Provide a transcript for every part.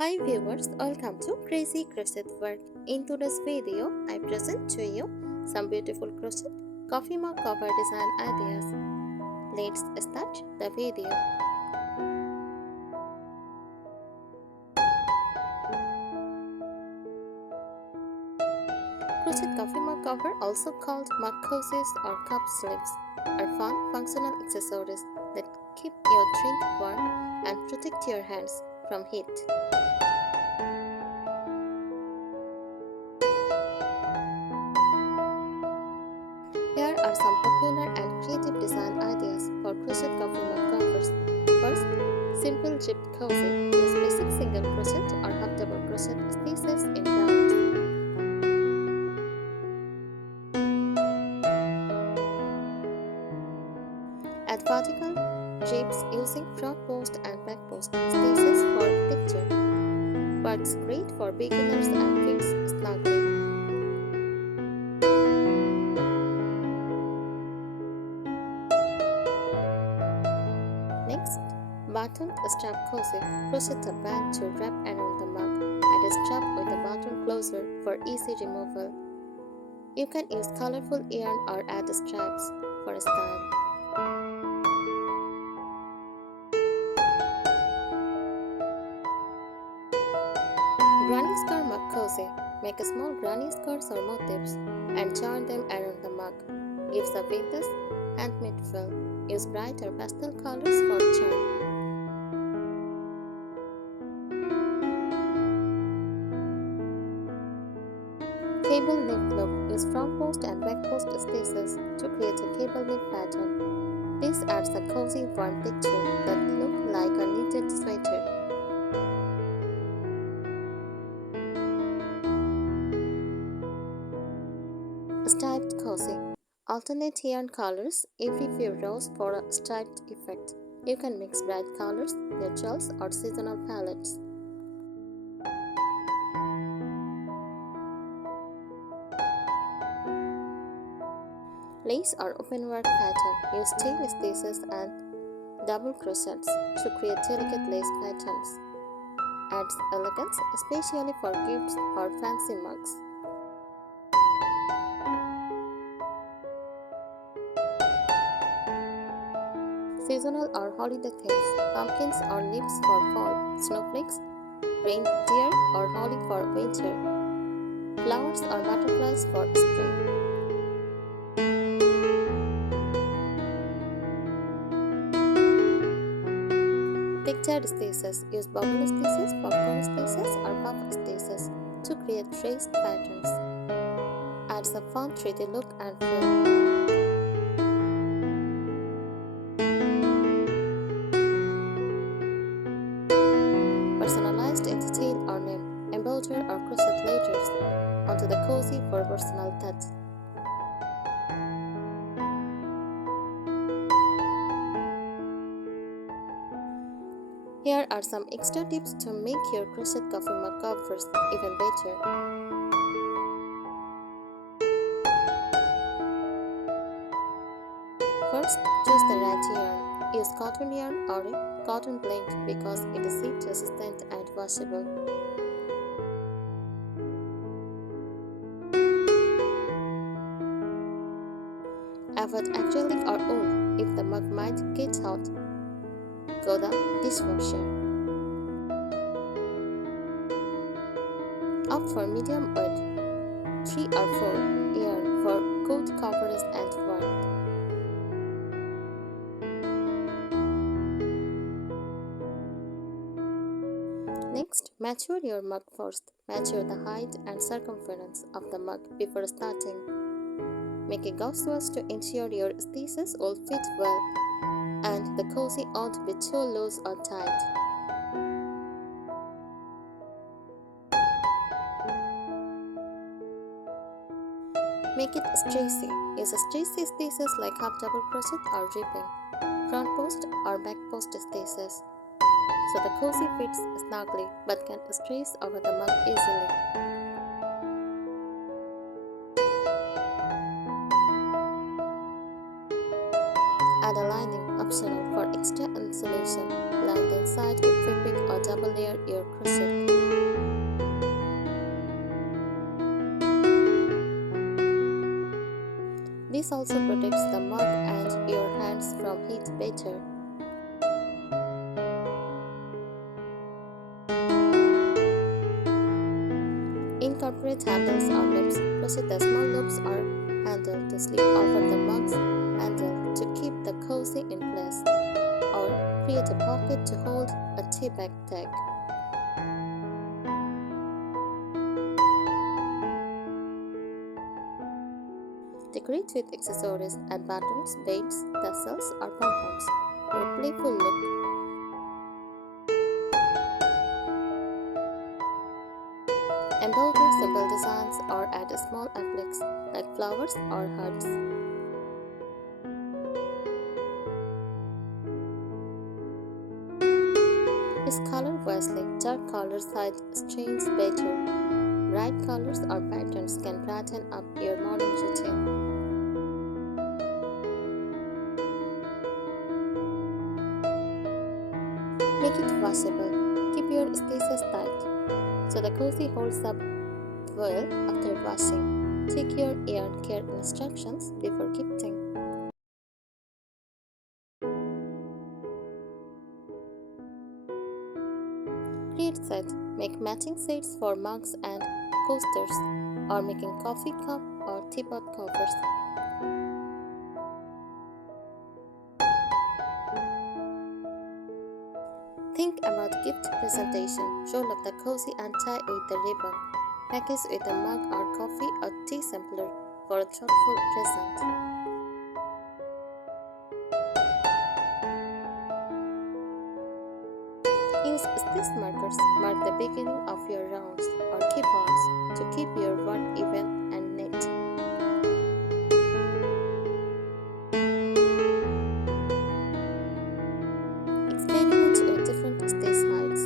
Hi viewers, welcome to Crazy Crochet Work. In today's video, I present to you some beautiful crochet coffee mug cover design ideas. Let's start the video. Crochet coffee mug cover, also called mug cozies or cup sleeves, are fun, functional accessories that keep your drink warm and protect your hands from heat. Here are some popular and creative design ideas for crochet coffee mug covers. First, simple zipped cozy. Use basic single crochet or half double crochet stitches in rounds. Add vertical zips using front post and back post stitches for picture. Works great for beginners and fits snugly. Next, buttoned strap cozy. Crochet a band to wrap around the mug. Add a strap with a button closer for easy removal. You can use colorful yarn or add straps for style. Granny scar mug cozy. Make a small granny scars or motifs and join them around the mug. Gives a vintage handmade feel. Use bright or pastel colors for charm. Cable knit loop. Use front post and back post stitches to create a cable knit pattern. This adds a cozy warm texture that looks like a knitted sweater. Striped cozy. Alternate yarn colors every few rows for a striped effect. You can mix bright colors, neutrals, or seasonal palettes. Lace or openwork pattern. Use chain stitches and double crochets to create delicate lace patterns. Adds elegance, especially for gifts or fancy mugs. Seasonal or holiday themes. Pumpkins or leaves for fall. Snowflakes, reindeer or holly for winter. Flowers or butterflies for spring. Textured stitches. Use bubble stitches, popcorn stitches, or puff stitches to create traced patterns. Adds a fun 3D look and feel. Personalized in detail or name. Embroider or crochet letters onto the cozy for personal touch. Here are some extra tips to make your crochet coffee mug covers even better. First, choose the right yarn. Use cotton yarn or a cotton blend because it is heat resistant and washable. Avoid acrylic or wool if the mug might get hot. Go the dishwasher. Opt for medium wood, 3 or 4 yarn for good coverage and warmth. Next, measure your mug first. Measure the height and circumference of the mug before starting. Make a gauge swatch to ensure your stitches will fit well and the cozy won't be too loose or tight. Make it stretchy. Use stretchy stitches like half double crochet or ribbing, front post or back post stitches, so the cozy fits snugly but can stretch over the mug easily. Add a lining. A Optional for extra insulation, line the inside with fabric or double layer your crochet. This also protects the mug and your hands from heat better. Incorporate handles or loops. Crochet the small loops or handle to slip over the mug's handle to keep the cozy in place, or create a pocket to hold a tea bag tag. Decorate with accessories, add buttons, beads, tassels, or pom-poms for a playful look. Embellish simple designs or add small appliques like flowers or hearts. Use color wisely. Dark colors hide stains better. Bright colors or patterns can brighten up your morning routine. Make it washable. Keep your stitches tight so the cozy holds up well after washing. Check your yarn care instructions before gifting. Create set. Make matching sets for mugs and coasters, or making coffee cup or teapot covers. Think about gift presentation. Roll up the cozy and tie with the ribbon. Package with a mug or coffee or tea sampler for a thoughtful present. Use stitch markers. Mark the beginning of your rounds or keyboards to keep your work even and neat. Experiment with different stitch heights.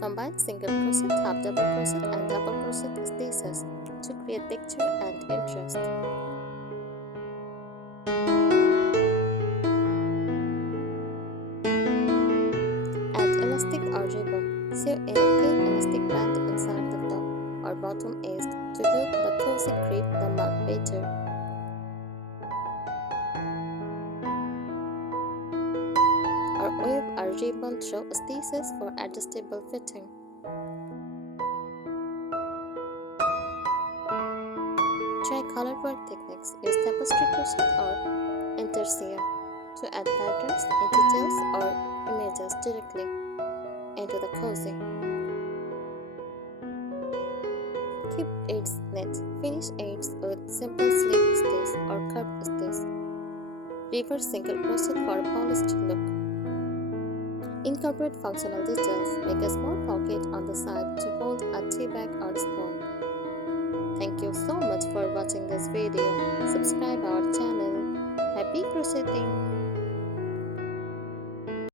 Combine single crochet, half double crochet, and double crochet stitches to create texture and interest. Add elastic or ribbon. Sew in a thin elastic band inside the top or bottom edge to help the cozy grip the mug better. Or weave a ribbon through stitches for adjustable fitting. Try colorwork techniques. Use tapestry crochet or intarsia to add patterns, details, or images directly into the cozy. Keep ends neat. Finish ends with simple slip stitch or curved stitch. Reverse single crochet for a polished look. Incorporate functional details. Make a small pocket on the side to hold a tea bag or spoon. Thank you so much for watching this video. Subscribe our channel. Happy crocheting!